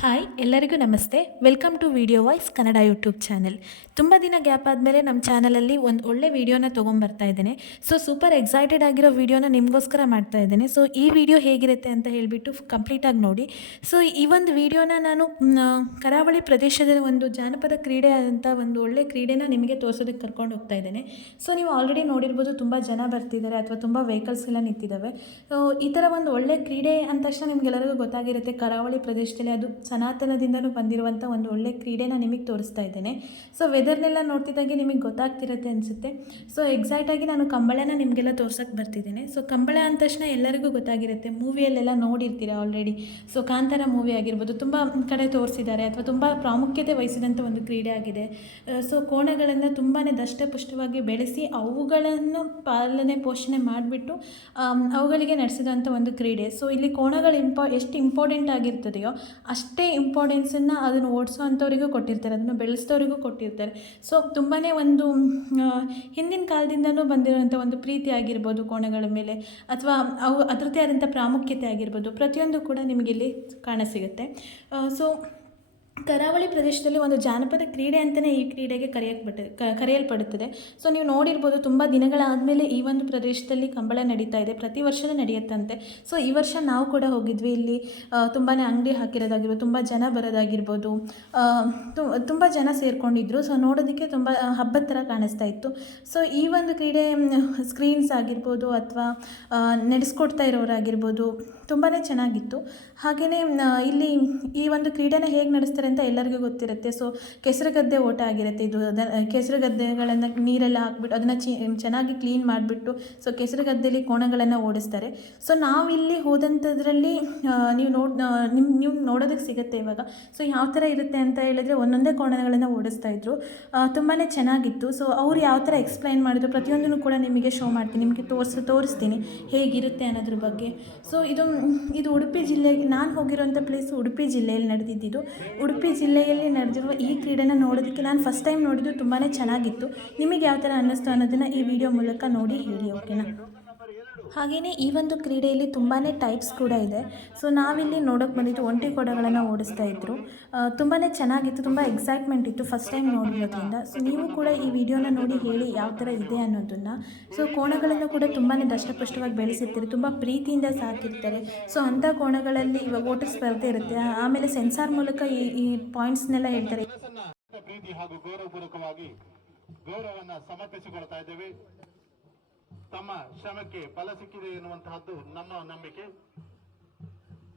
Hi ಎಲ್ಲರಿಗೂ ನಮಸ್ತೆ. Welcome to video voice Kannada YouTube channel. ತುಂಬ ದಿನ ಗ್ಯಾಪ್ ಆದಮೇಲೆ ನಮ್ಮ ಚಾನಲಲ್ಲಿ ಒಂದು ಒಳ್ಳೆ ವೀಡಿಯೋನ ತೊಗೊಂಬರ್ತಾ ಇದ್ದೇನೆ. ಸೊ ಸೂಪರ್ ಎಕ್ಸೈಟೆಡ್ ಆಗಿರೋ ವೀಡಿಯೋನ ನಿಮಗೋಸ್ಕರ ಮಾಡ್ತಾ ಇದ್ದೇನೆ. ಸೊ ಈ ವಿಡಿಯೋ ಹೇಗಿರುತ್ತೆ ಅಂತ ಹೇಳಿಬಿಟ್ಟು ಕಂಪ್ಲೀಟಾಗಿ ನೋಡಿ. ಸೊ ಈ ಒಂದು ವೀಡಿಯೋನ ನಾನು ಕರಾವಳಿ ಪ್ರದೇಶದ ಒಂದು ಜಾನಪದ ಕ್ರೀಡೆ ಆದಂಥ ಒಂದು ಒಳ್ಳೆ ಕ್ರೀಡೆನ ನಿಮಗೆ ತೋರಿಸೋದಕ್ಕೆ ಕರ್ಕೊಂಡು ಹೋಗ್ತಾ ಇದ್ದೇನೆ. ಸೊ ನೀವು ಆಲ್ರೆಡಿ ನೋಡಿರ್ಬೋದು, ತುಂಬ ಜನ ಬರ್ತಿದ್ದಾರೆ ಅಥವಾ ತುಂಬ ವೆಹಿಕಲ್ಸ್ ಎಲ್ಲ ನಿಂತಿದ್ದಾವೆ. ಸೊ ಈ ಥರ ಒಂದು ಒಳ್ಳೆ ಕ್ರೀಡೆ ಅಂದ ತಕ್ಷಣ ನಿಮಗೆಲ್ಲರಿಗೂ ಗೊತ್ತಾಗಿರುತ್ತೆ, ಕರಾವಳಿ ಪ್ರದೇಶದಲ್ಲಿ ಅದು ಸನಾತನದಿಂದಲೂ ಬಂದಿರುವಂಥ ಒಂದು ಒಳ್ಳೆ ಕ್ರೀಡೆನ ನಿಮಗೆ ತೋರಿಸ್ತಾ ಇದ್ದೇನೆ. ಸೊ ವೆದರ್ನೆಲ್ಲ ನೋಡ್ತಿದ್ದಾಗೆ ನಿಮಗೆ ಗೊತ್ತಾಗ್ತಿರುತ್ತೆ ಅನಿಸುತ್ತೆ. ಸೊ ಎಕ್ಸಾಕ್ಟಾಗಿ ನಾನು ಕಂಬಳನ ನಿಮಗೆಲ್ಲ ತೋರ್ಸೋಕ್ಕೆ ಬರ್ತಿದ್ದೇನೆ. ಸೊ ಕಂಬಳ ಅಂದ ತಕ್ಷಣ ಎಲ್ಲರಿಗೂ ಗೊತ್ತಾಗಿರುತ್ತೆ, ಮೂವಿಯಲ್ಲೆಲ್ಲ ನೋಡಿರ್ತೀರ ಆಲ್ರೆಡಿ. ಸೊ ಕಾಂತಾರ ಮೂವಿ ಆಗಿರ್ಬೋದು, ತುಂಬ ಕಡೆ ತೋರಿಸಿದ್ದಾರೆ ಅಥವಾ ತುಂಬ ಪ್ರಾಮುಖ್ಯತೆ ವಹಿಸಿದಂಥ ಒಂದು ಕ್ರೀಡೆ ಆಗಿದೆ. ಸೊ ಕೋಣಗಳನ್ನು ತುಂಬಾ ದಷ್ಟಪುಷ್ಟವಾಗಿ ಬೆಳೆಸಿ ಅವುಗಳನ್ನು ಪಾಲನೆ ಪೋಷಣೆ ಮಾಡಿಬಿಟ್ಟು ಅವುಗಳಿಗೆ ನಡೆಸಿದಂಥ ಒಂದು ಕ್ರೀಡೆ. ಸೊ ಇಲ್ಲಿ ಕೋಣಗಳು ಎಷ್ಟು ಇಂಪಾರ್ಟೆಂಟ್ ಆಗಿರ್ತದೆಯೋ ಅಷ್ಟೇ ಇಂಪಾರ್ಟೆನ್ಸನ್ನು ಅದನ್ನು ಓಡಿಸೋ ಅಂಥವರಿಗೂ ಕೊಟ್ಟಿರ್ತಾರೆ, ಅದನ್ನು ಬೆಳೆಸಿದವರಿಗೂ ಕೊಟ್ಟಿರ್ತಾರೆ. ಸೊ ತುಂಬಾ ಒಂದು ಹಿಂದಿನ ಕಾಲದಿಂದನೂ ಬಂದಿರುವಂಥ ಒಂದು ಪ್ರೀತಿ ಆಗಿರ್ಬೋದು ಕೋಣಗಳ ಮೇಲೆ, ಅಥವಾ ಅವು ಅದರದ್ದೇ ಆದಂಥ ಪ್ರಾಮುಖ್ಯತೆ ಆಗಿರ್ಬೋದು, ಪ್ರತಿಯೊಂದು ಕೂಡ ನಿಮಗಿಲ್ಲಿ ಕಾಣಸಿಗುತ್ತೆ. ಸೊ ಕರಾವಳಿ ಪ್ರದೇಶದಲ್ಲಿ ಒಂದು ಜಾನಪದ ಕ್ರೀಡೆ ಅಂತಲೇ ಈ ಕ್ರೀಡೆಗೆ ಕರೆಯಲ್ಪಡುತ್ತದೆ. ಸೊ ನೀವು ನೋಡಿರ್ಬೋದು, ತುಂಬ ದಿನಗಳಾದಮೇಲೆ ಈ ಒಂದು ಪ್ರದೇಶದಲ್ಲಿ ಕಂಬಳ ನಡೀತಾ ಇದೆ, ಪ್ರತಿ ವರ್ಷವೂ ನಡೆಯುತ್ತಂತೆ. ಸೊ ಈ ವರ್ಷ ನಾವು ಕೂಡ ಹೋಗಿದ್ವಿ. ಇಲ್ಲಿ ತುಂಬಾ ಅಂಗಡಿ ಹಾಕಿರೋದಾಗಿರ್ಬೋದು, ತುಂಬ ಜನ ಬರೋದಾಗಿರ್ಬೋದು, ತುಂಬ ಜನ ಸೇರಿಕೊಂಡಿದ್ರು. ಸೊ ನೋಡೋದಕ್ಕೆ ತುಂಬ ಹಬ್ಬದ ಥರ ಕಾಣಿಸ್ತಾ ಇತ್ತು. ಸೊ ಈ ಒಂದು ಕ್ರೀಡೆ ಸ್ಕ್ರೀನ್ಸ್ ಆಗಿರ್ಬೋದು ಅಥವಾ ನಡೆಸ್ಕೊಡ್ತಾ ಇರೋರಾಗಿರ್ಬೋದು, ತುಂಬಾ ಚೆನ್ನಾಗಿತ್ತು. ಹಾಗೆಯೇ ಇಲ್ಲಿ ಈ ಒಂದು ಕ್ರೀಡೆನ ಹೇಗೆ ನಡೆಸ್ತಾರೆ ಅಂತ ಎಲ್ಲರಿಗೂ ಗೊತ್ತಿರುತ್ತೆ. ಸೊ ಕೆಸರುಗದ್ದೆ ಓಟ ಆಗಿರುತ್ತೆ ಇದು. ಕೆಸರುಗದ್ದೆಗಳನ್ನು ನೀರೆಲ್ಲ ಹಾಕ್ಬಿಟ್ಟು ಅದನ್ನು ಚೆನ್ನಾಗಿ ಕ್ಲೀನ್ ಮಾಡಿಬಿಟ್ಟು ಸೊ ಕೆಸರುಗದ್ದೆಯಲ್ಲಿ ಕೋಣಗಳನ್ನು ಓಡಿಸ್ತಾರೆ. ಸೊ ನಾವಿಲ್ಲಿ ಹೋದಂಥದ್ರಲ್ಲಿ ನೀವು ನೋಡೋದಕ್ಕೆ ಸಿಗುತ್ತೆ ಇವಾಗ. ಸೊ ಯಾವ ಥರ ಇರುತ್ತೆ ಅಂತ ಹೇಳಿದ್ರೆ, ಒಂದೊಂದೇ ಕೋಣಗಳನ್ನು ಓಡಿಸ್ತಾಯಿದ್ರು. ತುಂಬಾ ಚೆನ್ನಾಗಿತ್ತು. ಸೊ ಅವ್ರು ಯಾವ ಥರ ಎಕ್ಸ್ಪ್ಲೈನ್ ಮಾಡಿದ್ರು ಪ್ರತಿಯೊಂದನ್ನು ಕೂಡ ನಿಮಗೆ ಶೋ ಮಾಡ್ತೀನಿ, ನಿಮಗೆ ತೋರಿಸ್ತೀನಿ ಹೇಗಿರುತ್ತೆ ಅನ್ನೋದ್ರ ಬಗ್ಗೆ. ಸೊ ಇದು ಉಡುಪಿ ಜಿಲ್ಲೆಗೆ ನಾನು ಹೋಗಿರೋಂಥ ಪ್ಲೇಸು ಉಡುಪಿ ಜಿಲ್ಲೆಯಲ್ಲಿ ನಡೆದಿದ್ದು. ಉಡುಪಿ ಜಿಲ್ಲೆಯಲ್ಲಿ ನಡೆದಿರುವ ಈ ಕ್ರೀಡೆನ ನೋಡೋದಕ್ಕೆ ನಾನು ಫಸ್ಟ್ ಟೈಮ್ ನೋಡಿದ್ದು, ತುಂಬಾ ಚೆನ್ನಾಗಿತ್ತು. ನಿಮಗೆ ಯಾವ ಥರ ಅನ್ನಿಸ್ತು ಅನ್ನೋದನ್ನು ಈ ವಿಡಿಯೋ ಮೂಲಕ ನೋಡಿ ಹೇಳಿ, ಓಕೆನಾ? ಹಾಗೆಯೇ ಈ ಒಂದು ಕ್ರೀಡೆಯಲ್ಲಿ ತುಂಬಾ ಟೈಪ್ಸ್ ಕೂಡ ಇದೆ. ಸೊ ನಾವಿಲ್ಲಿ ನೋಡೋಕ್ಕೆ ಬಂದಿದ್ದು ಒಂಟಿ ಕೊಡಗಳನ್ನು ಓಡಿಸ್ತಾ ಇದ್ದರು. ತುಂಬಾ ಚೆನ್ನಾಗಿತ್ತು, ತುಂಬ ಎಕ್ಸೈಟ್ಮೆಂಟ್ ಇತ್ತು ಫಸ್ಟ್ ಟೈಮ್ ನೋಡಿರೋದ್ರಿಂದ. ಸೊ ನೀವು ಕೂಡ ಈ ವಿಡಿಯೋನ ನೋಡಿ ಹೇಳಿ ಯಾವ ಥರ ಇದೆ ಅನ್ನೋದನ್ನು. ಸೊ ಕೋಣಗಳನ್ನು ಕೂಡ ತುಂಬಾ ದಷ್ಟಪುಷ್ಟವಾಗಿ ಬೆಳೆಸಿರ್ತಾರೆ, ತುಂಬ ಪ್ರೀತಿಯಿಂದ ಸಾಕಿರ್ತಾರೆ. ಸೊ ಅಂಥ ಕೋಣಗಳಲ್ಲಿ ಇವಾಗ ಓಟ ಸ್ಪರ್ಧೆ ಇರುತ್ತೆ, ಆಮೇಲೆ ಸೆನ್ಸಾರ್ ಮೂಲಕ ಈ ಪಾಯಿಂಟ್ಸ್ನೆಲ್ಲ ಹೇಳ್ತಾರೆ. ಪ್ರೀತಿ ಹಾಗೂ ಗೌರವಪೂರ್ವಕವಾಗಿ ಗೌರವವನ್ನು ಸಮರ್ಪಿಸಿಕೊಳ್ತಾ ಇದ್ದೇವೆ. ತಮ್ಮ ಶ್ರಮಕ್ಕೆ ಫಲ ಸಿಕ್ಕಿದೆ ಎನ್ನುವಂತಹದ್ದು ನಮ್ಮ ನಂಬಿಕೆ.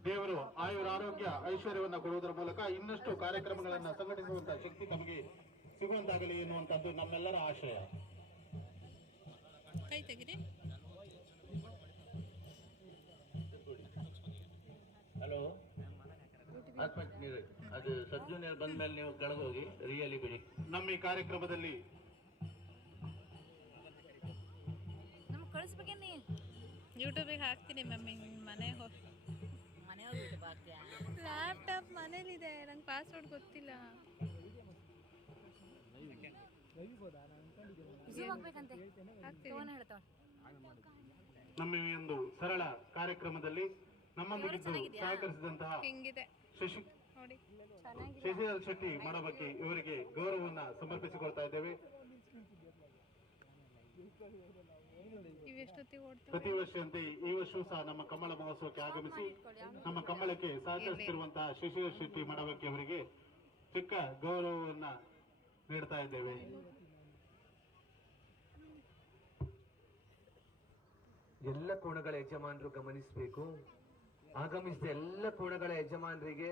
ದೇವರು ಆಯುರಾರೋಗ್ಯ ಐಶ್ವರ್ಯವನ್ನು ಕೊಡುವುದರ ಮೂಲಕ ಇನ್ನಷ್ಟು ಕಾರ್ಯಕ್ರಮಗಳನ್ನು ಸಂಘಟಿಸುವಂತಹ ಶಕ್ತಿ ತಮಗೆ ಸಿಗುವಂತಾಗಲಿ ಎನ್ನುವಂತಹದ್ದು ನಮ್ಮೆಲ್ಲರ ಆಶಯ. ಹಲೋ, ಅದು ಸಬ್ ಜೂನಿಯರ್ ಬಂದ ಮೇಲೆ ನೀವು ಕೆಳಗೋಗಿ ರಿಯಲಿ ಬಿಡಿ. ನಮ್ಮ ಈ ಕಾರ್ಯಕ್ರಮದಲ್ಲಿ ಯೂಟ್ಯೂಬಿಗೆ ಹಾಕ್ತೀನಿ ಮಮ್ಮಿ. ಮನೆ ಹೋಗಿ ಲ್ಯಾಪ್ಟಾಪ್ ಮನೇಲಿದೆ, ನಂಗೆ ಪಾಸ್ವರ್ಡ್ ಗೊತ್ತಿಲ್ಲ. ನಮ್ಮ ಈ ಒಂದು ಸರಳ ಕಾರ್ಯಕ್ರಮದಲ್ಲಿ ನಮ್ಮೊಂದಿಗೆ ಸಹಕರಿಸಿದಂತಹ ಶಶಿಧರ್ ಶೆಟ್ಟಿ ಮಾಡಬಕ್ಕೆ ಇವರಿಗೆ ಗೌರವವನ್ನು ಸಮರ್ಪಿಸಿಕೊಳ್ತಾ ಇದ್ದೇವೆ. ಪ್ರತಿ ವರ್ಷದಂತೆ ಈ ವರ್ಷವೂ ಸಹ ನಮ್ಮ ಕಮಲ ಮಹೋತ್ಸವಕ್ಕೆ ಆಗಮಿಸಿ ನಮ್ಮ ಕಮಲಕ್ಕೆ ಸಹಕರಿಸುತ್ತಿರುವಂತಹ ಶಶಿಧರ್ ಶೆಟ್ಟಿ ಮಾಡಬಕ್ಕೆ ಅವರಿಗೆ ಚಿಕ್ಕ ಗೌರವವನ್ನ ನೀಡ್ತಾ ಇದ್ದೇವೆ. ಎಲ್ಲ ಕೋಣಗಳ ಯಜಮಾನರು ಗಮನಿಸಬೇಕು. ಆಗಮಿಸಿದ ಎಲ್ಲ ಕೋಣಗಳ ಯಜಮಾನರಿಗೆ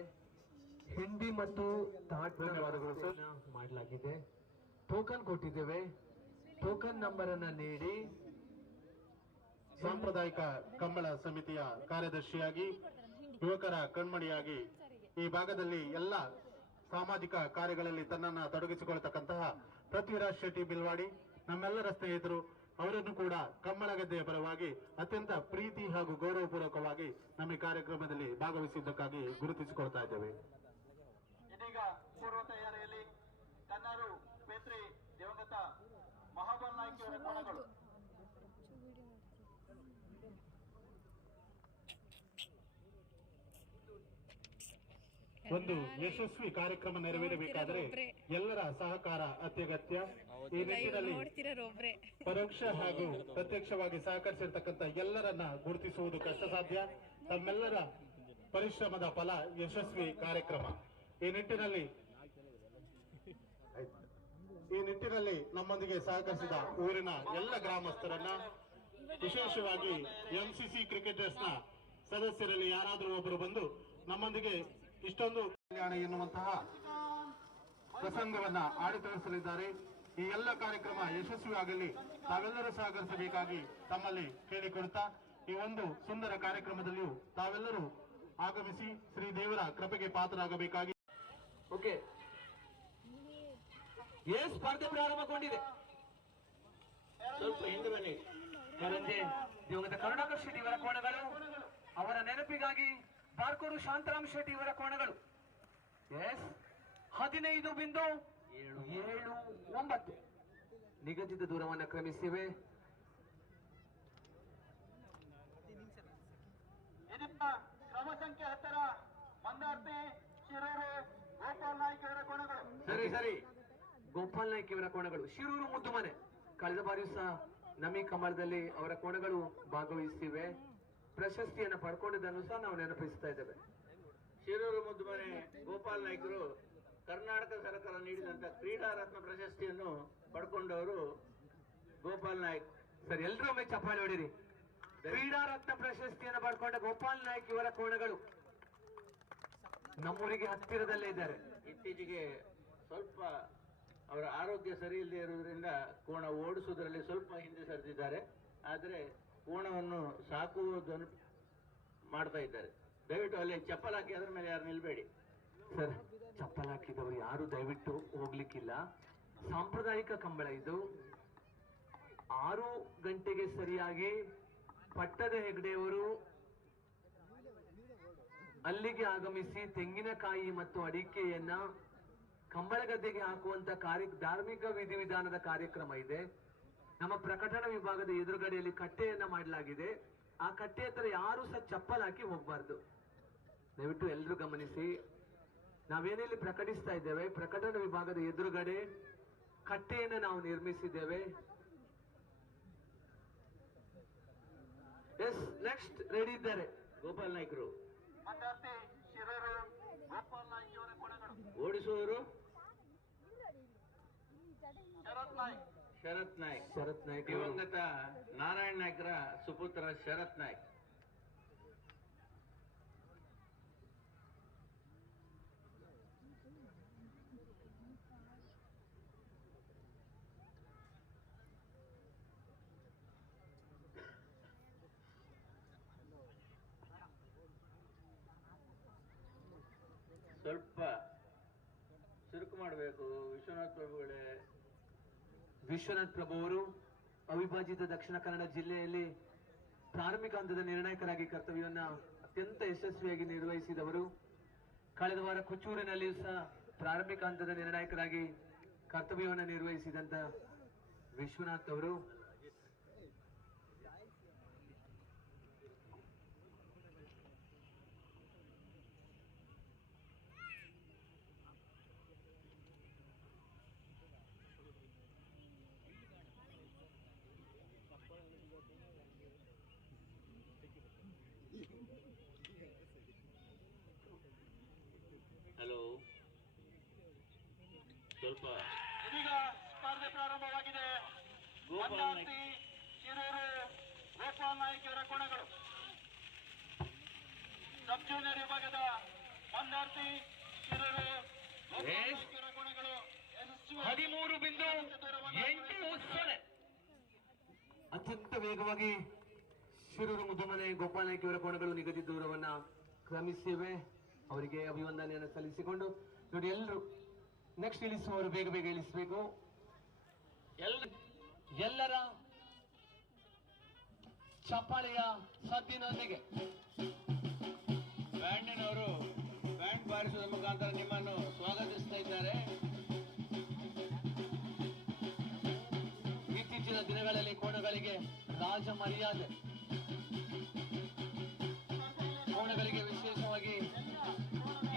ಹಿಂಡಿ ಮತ್ತು ಧನ್ಯವಾದಗಳು ಮಾಡಲಾಗಿದೆ. ಟೋಕನ್ ಕೊಟ್ಟಿದ್ದೇವೆ, ಟೋಕನ್ ನಂಬರ್ ಅನ್ನ ನೀಡಿ. ಸಾಂಪ್ರದಾಯಿಕ ಕಂಬಳ ಸಮಿತಿಯ ಕಾರ್ಯದರ್ಶಿಯಾಗಿ, ಯುವಕರ ಕಣ್ಮಣಿಯಾಗಿ ಈ ಭಾಗದಲ್ಲಿ ಎಲ್ಲ ಸಾಮಾಜಿಕ ಕಾರ್ಯಗಳಲ್ಲಿ ತನ್ನನ್ನು ತೊಡಗಿಸಿಕೊಳ್ತಕ್ಕಂತಹ ಪೃಥ್ವಿರಾಜ್ ಶೆಟ್ಟಿ ಬಿಲ್ವಾಡಿ ನಮ್ಮೆಲ್ಲರ ಸ್ನೇಹಿತರು, ಅವರನ್ನು ಕೂಡ ಕಮ್ಮಳಗದ್ದೆಯ ಪರವಾಗಿ ಅತ್ಯಂತ ಪ್ರೀತಿ ಹಾಗೂ ಗೌರವಪೂರ್ವಕವಾಗಿ ನಮ್ಮ ಈ ಕಾರ್ಯಕ್ರಮದಲ್ಲಿ ಭಾಗವಹಿಸಿದ್ದಕ್ಕಾಗಿ ಗುರುತಿಸಿಕೊಳ್ತಾ ಇದ್ದೇವೆ. ಇದೀಗ ಪೂರ್ವ ತಯಾರಿಯಲ್ಲಿ ಕನ್ನಾರು ಪೇತ್ರಿ ದಿವಂಗತ ಮಹಾಬಲ್ ನಾಯ್ಕ ಅವರ ಕೋಣಗಳು ಒಂದು ಯಶಸ್ವಿ ಕಾರ್ಯಕ್ರಮ ನೆರವೇರಬೇಕಾದ್ರೆ ಎಲ್ಲರ ಸಹಕಾರ ಅತ್ಯಗತ್ಯ. ಈ ನಿಟ್ಟಿನಲ್ಲಿ ನೋಡ್ತಿರೋರೊಬ್ರೆ ಪರೋಕ್ಷ ಹಾಗೂ ಪ್ರತ್ಯಕ್ಷವಾಗಿ ಸಹಕರಿಸಿರ್ತಕ್ಕಂಥ ಎಲ್ಲರನ್ನ ಗುರುತಿಸುವುದು ಕಷ್ಟ ಸಾಧ್ಯ. ತಮ್ಮೆಲ್ಲರ ಪರಿಶ್ರಮದ ಫಲ ಯಶಸ್ವಿ ಕಾರ್ಯಕ್ರಮ. ಈ ನಿಟ್ಟಿನಲ್ಲಿ ನಮ್ಮೊಂದಿಗೆ ಸಹಕರಿಸಿದ ಊರಿನ ಎಲ್ಲ ಗ್ರಾಮಸ್ಥರನ್ನ, ವಿಶೇಷವಾಗಿ ಎಂಸಿಸಿ ಕ್ರಿಕೆಟರ್ಸ್ ನ ಸದಸ್ಯರಲ್ಲಿ ಯಾರಾದರೂ ಒಬ್ಬರು ಬಂದು ನಮ್ಮೊಂದಿಗೆ ಇಷ್ಟೊಂದು ಕಲ್ಯಾಣ ಎನ್ನುವಂತಹ ಪ್ರಸಂಗವನ್ನ ಆಡಿ ತೋರಿಸಲಿದ್ದಾರೆ. ಈ ಎಲ್ಲ ಕಾರ್ಯಕ್ರಮ ಯಶಸ್ವಿಯಾಗಲಿ ತಾವೆಲ್ಲರೂ ಸಹಕರಿಸಬೇಕಾಗಿ ತಮ್ಮಲ್ಲಿ ಕೇಳಿಕೊಡುತ್ತಾ, ಈ ಒಂದು ಸುಂದರ ಕಾರ್ಯಕ್ರಮದಲ್ಲಿಯೂ ತಾವೆಲ್ಲರೂ ಆಗಮಿಸಿ ಶ್ರೀ ದೇವರ ಕೃಪೆಗೆ ಪಾತ್ರರಾಗಬೇಕಾಗಿ. ಓಕೆ, ಸ್ಪರ್ಧೆ ಪ್ರಾರಂಭಗೊಂಡಿದೆ. ಸ್ವಲ್ಪ ಹಿಂದೆ ಬನ್ನಿ. ಕರಂಜೆ ದಿವಂಗತ ಕರುಣಾಕರ್ ಶೆಟ್ಟಿ ಇವರ ಕೋಣಗಳು, ಅವರ ನೆನಪಿಗಾಗಿ ಬಾರ್ಕೂರು ಶಾಂತರಾಮ್ ಶೆಟ್ಟಿ ಇವರ ಕೋಣಗಳು 15.79 ನಿಗದಿತ ದೂರವನ್ನು ಕ್ರಮಿಸಿವೆ. ಕ್ರಮ ಸಂಖ್ಯೆ 10 ಮಂದಾರ್ತಿ ಶಿರೂರು ಗೋಪಾಲ್ ನಾಯ್ಕ ಇವರ ಕೋಣಗಳು. ಸರಿ, ಗೋಪಾಲ್ ನಾಯ್ಕ ಇವರ ಕೋಣಗಳು, ಶಿರೂರು ಮುದ್ದು ಮನೆ. ಕಳೆದ ಬಾರಿಯೂ ಸಹ ನಮಿ ಕಮಲದಲ್ಲಿ ಅವರ ಕೋಣಗಳು ಭಾಗವಹಿಸಿವೆ. ಪ್ರಶಸ್ತಿಯನ್ನು ಪಡ್ಕೊಂಡಿದ್ದನ್ನು ಸಹ ನಾವು ನೆನಪಿಸ್ತಾ ಇದ್ದೇವೆ. ಶಿರೂರು ಮುದ್ದುಮನೆ ಗೋಪಾಲ್ ನಾಯ್ಕರು ಕರ್ನಾಟಕ ಸರ್ಕಾರ ನೀಡಿದಂತ ಕ್ರೀಡಾ ರತ್ನ ಪ್ರಶಸ್ತಿಯನ್ನು ಪಡ್ಕೊಂಡವರು ಗೋಪಾಲ್ ನಾಯ್ಕ್. ಸರ್, ಎಲ್ಲರೂ ಒಮ್ಮೆ ಚಪ್ಪಾಳೆ ಹೊಡಿರಿ. ಕ್ರೀಡಾ ರತ್ನ ಪ್ರಶಸ್ತಿಯನ್ನು ಪಡ್ಕೊಂಡ ಗೋಪಾಲ್ ನಾಯ್ಕ್ ಇವರ ಕೋಣಗಳು ನಮ್ಮೂರಿಗೆ ಹತ್ತಿರದಲ್ಲೇ ಇದ್ದಾರೆ. ಇತ್ತೀಚೆಗೆ ಸ್ವಲ್ಪ ಅವರ ಆರೋಗ್ಯ ಸರಿ ಇಲ್ಲದೆ ಇರುವುದರಿಂದ ಕೋಣ ಓಡಿಸುವುದರಲ್ಲಿ ಸ್ವಲ್ಪ ಹಿಂದೆ ಸರಿದಿದ್ದಾರೆ. ಆದರೆ ಕೋಣವನ್ನು ಸಾಕುವುದನ್ನು ಮಾಡ್ತಾ ಇದ್ದಾರೆ. ದಯವಿಟ್ಟು ಅಲ್ಲಿ ಚಪ್ಪಲ್ ಹಾಕಿ ಅದರ ಮೇಲೆ ಯಾರು ನಿಲ್ಬೇಡಿ. ಸರ್, ಚಪ್ಪಲ್ ಹಾಕಿದವರು ಯಾರು ದಯವಿಟ್ಟು ಹೋಗ್ಲಿಕ್ಕಿಲ್ಲ. ಸಾಂಪ್ರದಾಯಿಕ ಕಂಬಳ ಇದು. 6 ಗಂಟೆಗೆ ಸರಿಯಾಗಿ ಪಟ್ಟದ ಹೆಗ್ಡೆಯವರು ಅಲ್ಲಿಗೆ ಆಗಮಿಸಿ ತೆಂಗಿನಕಾಯಿ ಮತ್ತು ಅಡಿಕೆಯನ್ನ ಕಂಬಳ ಗದ್ದೆಗೆ ಹಾಕುವಂತ ಧಾರ್ಮಿಕ ವಿಧಿವಿಧಾನದ ಕಾರ್ಯಕ್ರಮ ಇದೆ. ನಮ್ಮ ಪ್ರಕಟಣಾ ವಿಭಾಗದ ಎದುರುಗಡೆಯಲ್ಲಿ ಕಟ್ಟೆಯನ್ನ ಮಾಡಲಾಗಿದೆ. ಆ ಕಟ್ಟೆ ಹತ್ರ ಯಾರು ಸಹ ಚಪ್ಪಲ್ ಹಾಕಿ ಹೋಗ್ಬಾರ್ದು. ದಯವಿಟ್ಟು ಎಲ್ಲರೂ ಗಮನಿಸಿ. ನಾವೇನೆಲ್ಲಿ ಪ್ರಕಟಿಸ್ತಾ ಇದ್ದೇವೆ, ಪ್ರಕಟಣಾ ವಿಭಾಗದ ಎದುರುಗಡೆ ಕಟ್ಟೆಯನ್ನ ನಾವು ನಿರ್ಮಿಸಿದ್ದೇವೆ. ಎಸ್, ನೆಕ್ಸ್ಟ್ ರೆಡಿ ಇದ್ದಾರೆ ಗೋಪಾಲ್ ನಾಯ್ಕರು. ಓಡಿಸುವವರು ಶರತ್ ನಾಯ್ಕ್. ದಿವಂಗತ ನಾರಾಯಣ್ ನಾಯ್ಕರ ಸುಪುತ್ರ ಶರತ್ ನಾಯ್ಕ್. ಸ್ವಲ್ಪ ಚುರುಕು ಮಾಡಬೇಕು. ವಿಶ್ವನಾಥ್ ಪ್ರಭು ಅವರು ಅವಿಭಾಜಿತ ದಕ್ಷಿಣ ಕನ್ನಡ ಜಿಲ್ಲೆಯಲ್ಲಿ ಪ್ರಾರಂಭಿಕ ಹಂತದ ನಿರ್ಣಾಯಕರಾಗಿ ಕರ್ತವ್ಯವನ್ನ ಅತ್ಯಂತ ಯಶಸ್ವಿಯಾಗಿ ನಿರ್ವಹಿಸಿದವರು. ಕಳೆದ ವಾರ ಕುಚ್ಚೂರಿನಲ್ಲಿಯೂ ಸಹ ಪ್ರಾರಂಭಿಕ ಹಂತದ ನಿರ್ಣಾಯಕರಾಗಿ ಕರ್ತವ್ಯವನ್ನ ನಿರ್ವಹಿಸಿದಂತ ವಿಶ್ವನಾಥ್ ಅವರು ಹಲೋ, ಸ್ವಲ್ಪ ಇದೀಗ ಸ್ಪರ್ಧೆ ಪ್ರಾರಂಭವಾಗಿದೆ. ಮಂದಾರ್ತಿ ಶಿರೂರು ಗೋಪಾಲ್ ನಾಯ್ಕ ಅವರ ಕೋಣಗಳು. ಸಬ್ ಜೂನಿಯರ್ ವಿಭಾಗದ ಮಂದಾರ್ತಿ ಶಿರೂರು ಗೋಪಾಲ್ ನಾಯ್ಕ ಅವರ ಕೋಣಗಳು 13.80 ಅತ್ಯಂತ ವೇಗವಾಗಿ ಶಿರೂರು ಮುದ್ದುಮನೆ ಗೋಪಾಲ್ ನಾಯ್ಕ ಅವರ ಕೋಣಗಳು ನಿಗದಿತ ದೂರವನ್ನ ಕ್ರಮಿಸಿವೆ. ಅವರಿಗೆ ಅಭಿವಂದನೆಯನ್ನು ಸಲ್ಲಿಸಿಕೊಂಡು ನೋಡಿ, ಎಲ್ಲರೂ ನೆಕ್ಸ್ಟ್ ಇಳಿಸುವವರು ಬೇಗ ಬೇಗ ಇಳಿಸಬೇಕು. ಎಲ್ಲರ ಚಪ್ಪಾಳೆಯ ಸದ್ದಿನೊಂದಿಗೆ ಬ್ಯಾಂಡಿನವರು ಬ್ಯಾಂಡ್ ಬಾರಿಸುವುದರ ಮುಖಾಂತರ ನಿಮ್ಮನ್ನು ಸ್ವಾಗತಿಸ್ತಾ ಇದ್ದಾರೆ. ಇತ್ತೀಚಿನ ದಿನಗಳಲ್ಲಿ ಕೋಣಗಳಿಗೆ ರಾಜ ಮರ್ಯಾದೆ. ಕೋಣಗಳಿಗೆ ವಿಶೇಷವಾಗಿ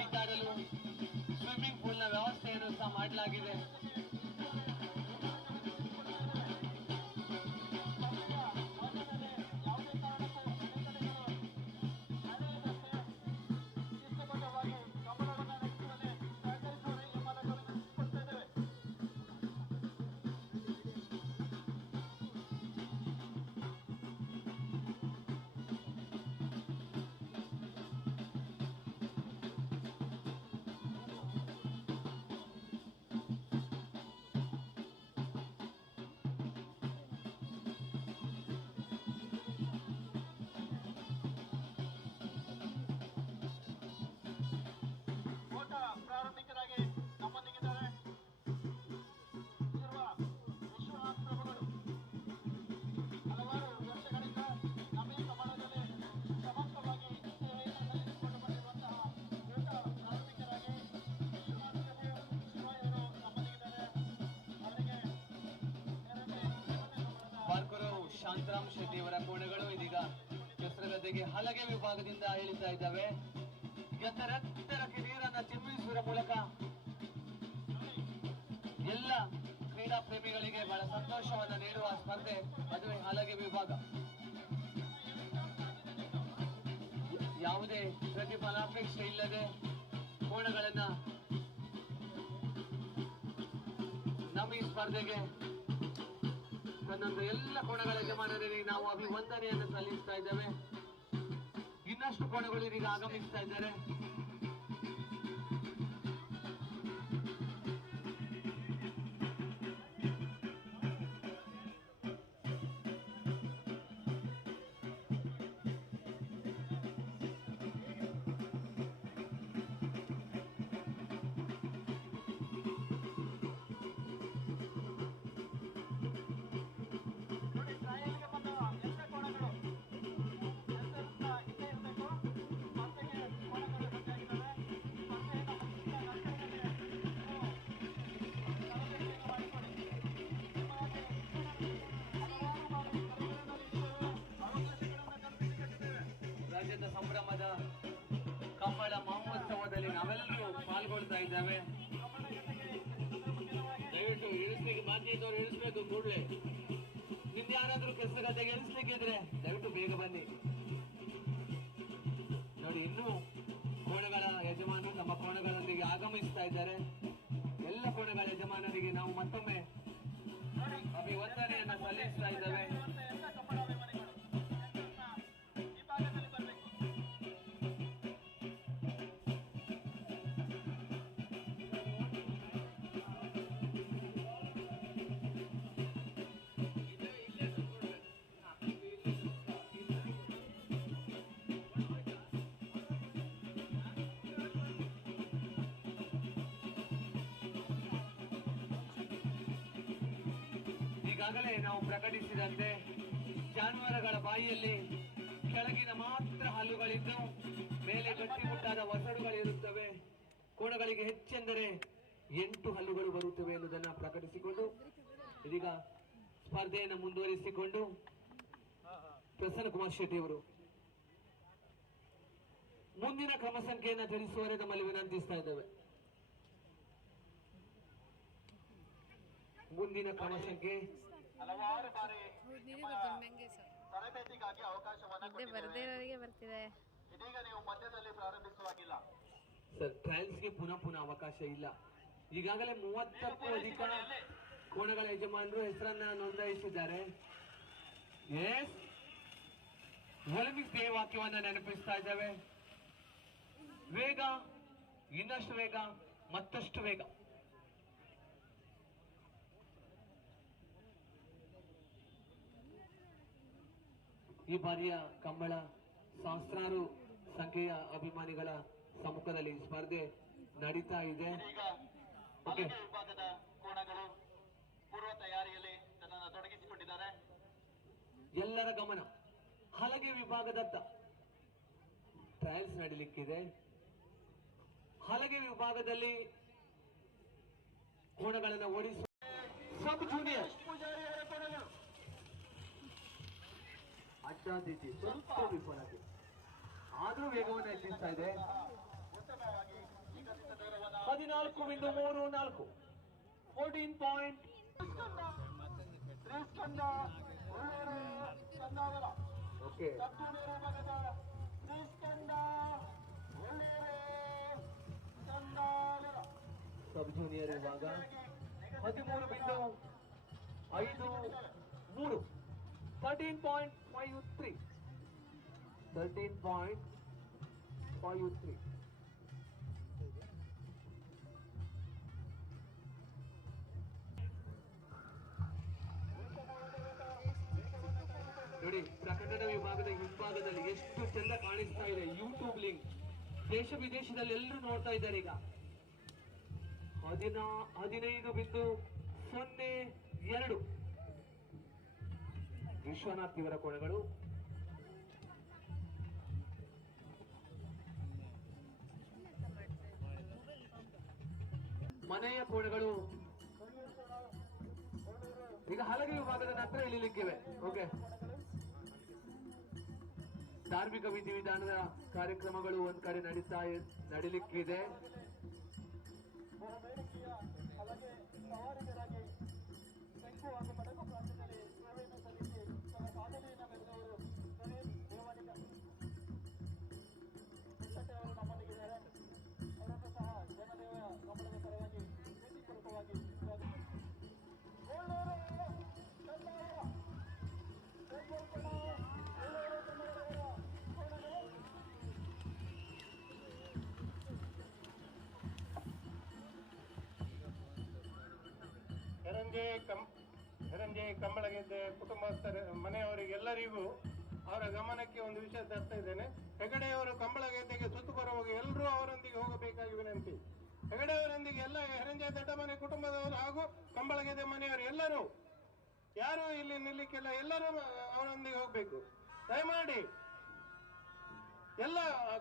ಈತಾಡಲು ಮಾಡಲಾಗಿದೆ. ಶಾಂತರಾಮ್ ಶೆಟ್ಟಿ ಅವರ ಕೋಣೆಗಳು ಇದೀಗ ಕೆಸರಗದ್ದೆಗೆ ಹಲಗೆ ವಿಭಾಗದಿಂದ ಇಳಿತಾ ಇದ್ದಾವೆ. ಎತ್ತರಕ್ಕೆ ನೀರನ್ನ ಚಿಮ್ಮಿಸುವ ಮೂಲಕ ಎಲ್ಲ ಕ್ರೀಡಾ ಪ್ರೇಮಿಗಳಿಗೆ ಬಹಳ ಸಂತೋಷವನ್ನ ನೀಡುವ ಸ್ಪರ್ಧೆ ಅದುವೇ ಹಲಗೆ ವಿಭಾಗ. ಯಾವುದೇ ಪ್ರತಿಫಲಾಪೇಕ್ಷೆ ಇಲ್ಲದೆ ಕೋಣಗಳನ್ನ ನಮ್ಮ ಈ ಸ್ಪರ್ಧೆಗೆ ತನ್ನೊಂದು ಎಲ್ಲ ಕೋಣಗಳ ಯಜಮಾನರಿಗೆ ನಾವು ಅಭಿವಂದನೆಯನ್ನು ಸಲ್ಲಿಸ್ತಾ ಇದ್ದೇವೆ. ಇನ್ನಷ್ಟು ಕೋಣಗಳು ಇದೀಗ ಆಗಮಿಸ್ತಾ ಇದ್ದಾರೆ. ರಾಜ್ಯದ ಸಂಭ್ರಮದ ಕಂಬಳ ಮಹೋತ್ಸವದಲ್ಲಿ ನಾವೆಲ್ಲರೂ ಪಾಲ್ಗೊಳ್ತಾ ಇದ್ದೇವೆ. ದಯವಿಟ್ಟು ಇಳಿಸ್ಲಿಕ್ಕೆ ಬಾಕಿ ಇದ್ದವ್ರು ಇಳಿಸ್ಬೇಕು ಕೂಡಲೇ. ನಿಮ್ಯಾರಾದ್ರೂ ಕೆಸರಗದ್ದೆಗೆ ಇಳಿಸ್ಲಿಕ್ಕಿದ್ರೆ ದಯವಿಟ್ಟು ಬೇಗ ಬನ್ನಿ. ನೋಡಿ, ಇನ್ನೂ ಕೋಣಗಳ ಯಜಮಾನರು ತಮ್ಮ ಕೋಣಗಳೊಂದಿಗೆ ಆಗಮಿಸ್ತಾ ಇದ್ದಾರೆ. ಎಲ್ಲ ಕೋಣಗಳ ಯಜಮಾನರಿಗೆ ನಾವು ಮತ್ತೊಮ್ಮೆ ಅಭಿವಂದನೆಯನ್ನು ಸಲ್ಲಿಸ್ತಾ ಇದ್ದೇವೆ. ಈಗಾಗಲೇ ನಾವು ಪ್ರಕಟಿಸಿದಂತೆ ಜಾನುವಾರುಗಳ ಬಾಯಿಯಲ್ಲಿ ಕೆಳಗಿನ ಮಾತ್ರ ಹಲ್ಲುಗಳಿದ್ದು ಮೇಲೆ ಗಟ್ಟಿಮುಟ್ಟಾದ ಒಸಡುಗಳಿರುತ್ತವೆ. ಕೋಣಗಳಿಗೆ ಹೆಚ್ಚೆಂದರೆ 8 ಹಲ್ಲುಗಳು ಬರುತ್ತವೆ ಎನ್ನುವುದನ್ನು ಪ್ರಕಟಿಸಿಕೊಂಡು ಇದೀಗ ಸ್ಪರ್ಧೆಯನ್ನು ಮುಂದುವರಿಸಿಕೊಂಡು ಪ್ರಸನ್ನ ಕುಮಾರ್ ಶೆಟ್ಟಿ ಅವರು ಮುಂದಿನ ಕ್ರಮ ಸಂಖ್ಯೆಯನ್ನು ತಿಳಿಸುವರೆ ನಮ್ಮಲ್ಲಿ ವಿನಂತಿಸ್ತಾ ಇದ್ದೇವೆ. ಮುಂದಿನ ಕ್ರಮ ಸಂಖ್ಯೆ ಹಲವಾರು ಬಾರಿ ನಂಗೆ ಸರ್ ತರಬೇತಿಗಾಗಿ ಅವಕಾಶವನ್ನ ಬರದೇ ಇರೋರಿಗೆ ಬರ್ತಿದೆ. ಇದೀಗ ನೀವು ಮಧ್ಯದಲ್ಲಿ ಪ್ರಾರಂಭಿಸುವಾಗಿಲ್ಲ ಸರ್. ಟ್ರಯಲ್ಸ್ಗೆ ಪುನಃ ಅವಕಾಶ ಇಲ್ಲ. ಈಗಾಗಲೇ 30ಕ್ಕೂ ಅಧಿಕ ಕೋಣಗಳ ಯಜಮಾನರು ಹೆಸರನ್ನ ನೋಂದಾಯಿಸಿದ್ದಾರೆ. ಎಸ್, ಒಲಿಂಪಿಕ್ಸ್ ಧ್ಯೇಯ ವಾಕ್ಯವನ್ನ ನೆನಪಿಸ್ತಾ ಇದ್ದೇವೆ. ವೇಗ, ಇನ್ನಷ್ಟು ವೇಗ, ಮತ್ತಷ್ಟು ವೇಗ. ಈ ಬಾರಿಯ ಕಂಬಳ ಸಹಸ್ರಾರು ಸಂಖ್ಯೆಯ ಅಭಿಮಾನಿಗಳ ಸಮ್ಮುಖದಲ್ಲಿ ಸ್ಪರ್ಧೆ ನಡೀತಾ ಇದೆ. ಈಗ ಹಲಗೆ ವಿಭಾಗದ ಕೋಣಗಳು ಪೂರ್ವ ತಯಾರಿಯಲ್ಲಿ ತನ್ನನ್ನು ತೊಡಗಿಸಿಕೊಂಡಿದ್ದಾರೆ. ಎಲ್ಲರ ಗಮನ ಹಲಗೆ ವಿಭಾಗದತ್ತ. ಟ್ರಯಲ್ಸ್ ನಡೀಲಿಕ್ಕಿದೆ. ಹಲಗೆ ವಿಭಾಗದಲ್ಲಿ ಕೋಣಗಳನ್ನು ಓಡಿಸುವ ಸಬ್ ಜೂನಿಯರ್ ಅಡ್ಡಾದಿದ್ದಿ ಸ್ವಲ್ಪ ವಿಫಲತೆ, ಆದ್ರೂ ವೇಗವನ್ನು ಹೆಚ್ಚಿಸ್ತಾ ಇದೆ. 14.34 14 point. Shriskanda Ullur Chandavara okay, sub junior ವಿಭಾಗದ ಶ್ರೀಸ್ಕಂದ ಉಳ್ಳೂರು ಚಂದಾವರ ಸಬ್ ಜೂನಿಯರ್ ವಿಭಾಗ 13.53 13.53 13.53. ನೋಡಿ, ಪ್ರಕಟಣಾ ವಿಭಾಗದ ಹಿಂಭಾಗದಲ್ಲಿ ಎಷ್ಟು ಚೆಂದ ಕಾಣಿಸ್ತಾ ಇದೆ. ಯೂಟ್ಯೂಬ್ ಲಿಂಕ್ ದೇಶ ವಿದೇಶದಲ್ಲಿ ಎಲ್ಲರೂ ನೋಡ್ತಾ ಇದ್ದಾರೆ. ಈಗ 15.02 ವಿಶ್ವನಾಥ್ ಇವರ ಕೋಣಗಳು. ಮನೆಯ ಕೋಣಗಳು ಈಗ ಹಲಗೆ ವಿಭಾಗದ ನಂತರ ಇಳಿಲಿಕ್ಕಿವೆ. ಓಕೆ, ಧಾರ್ಮಿಕ ವಿಧಿವಿಧಾನದ ಕಾರ್ಯಕ್ರಮಗಳು ಒಂದ್ ಕಡೆ ನಡೀಲಿಕ್ಕಿದೆ. ಹಲಗೆ ಸವಾರಿಗರಾಗಿ ಶಂಕು ಹಾಗೂ ಪಡಗು ಪ್ರಾಂತ್ಯದಲ್ಲಿ ಸೇವೆಯನ್ನು ಸಲ್ಲಿಸಿ ತಮ್ಮ ಸಾಧನೆಯನ್ನು ಮೆರೆದವರು ಪ್ರವೀಣ್ ದೇವಾನಿಕ ಅವರು ನಮ್ಮೊಂದಿಗಿದ್ದಾರೆ. ಅವರನ್ನು ಸಹ ಜನದೇವ ಗಮನದ ಪರವಾಗಿ ಪ್ರೀತಿಪೂರ್ವಕವಾಗಿ ಹೆರಂಜೆ ಕಂಬಳಗೆದ್ದೆ ಕುಟುಂಬಸ್ಥರ ಮನೆಯವರಿಗೆಲ್ಲರಿಗೂ ಅವರ ಗಮನಕ್ಕೆ ಒಂದು ವಿಷಯ ತರ್ತಾ ಇದ್ದೇನೆ. ಹೆಗಡೆಯವರು ಕಂಬಳಗೆದ್ದೆಗೆ ಸುತ್ತು ಬರುವಾಗ ಎಲ್ಲರೂ ಅವರೊಂದಿಗೆ ಹೋಗಬೇಕಾಗಿ ವಿನಂತಿ. ಹೆಗಡೆಯವರೊಂದಿಗೆ ಎಲ್ಲ ಹೆರಂಜೆ ದೊಡ್ಡ ಮನೆ ಕುಟುಂಬದವರು ಹಾಗೂ ಕಂಬಳಗೆದ್ದೆ ಮನೆಯವರು ಎಲ್ಲರೂ ಯಾರು ಇಲ್ಲಿ ನಿಲ್ಲಿಕ್ಕಿಲ್ಲ, ಎಲ್ಲರೂ ಅವರೊಂದಿಗೆ ಹೋಗ್ಬೇಕು. ದಯಮಾಡಿ ಎಲ್ಲ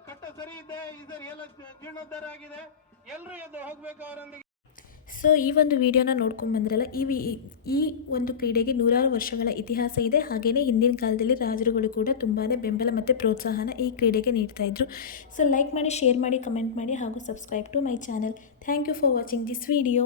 ಕಟ್ಟ ಸರಿ ಇದೆ, ಈ ಸರಿ ಎಲ್ಲ ಜೀರ್ಣೋದ್ಧಾರ ಆಗಿದೆ, ಎಲ್ಲರೂ ಎದ್ದು ಹೋಗ್ಬೇಕು ಅವರೊಂದಿಗೆ. ಸೊ ಈ ಒಂದು ವಿಡಿಯೋನ ನೋಡ್ಕೊಂಡು ಬಂದ್ರಲ್ಲ, ಈ ಒಂದು ಕ್ರೀಡೆಗೆ ನೂರಾರು ವರ್ಷಗಳ ಇತಿಹಾಸ ಇದೆ. ಹಾಗೆಯೇ ಹಿಂದಿನ ಕಾಲದಲ್ಲಿ ರಾಜರುಗಳು ಕೂಡ ತುಂಬಾ ಬೆಂಬಲ ಮತ್ತು ಪ್ರೋತ್ಸಾಹನ ಈ ಕ್ರೀಡೆಗೆ ನೀಡ್ತಾಯಿದ್ರು. ಸೊ ಲೈಕ್ ಮಾಡಿ, ಶೇರ್ ಮಾಡಿ, ಕಮೆಂಟ್ ಮಾಡಿ ಹಾಗೂ subscribe to my channel. Thank you for watching this video.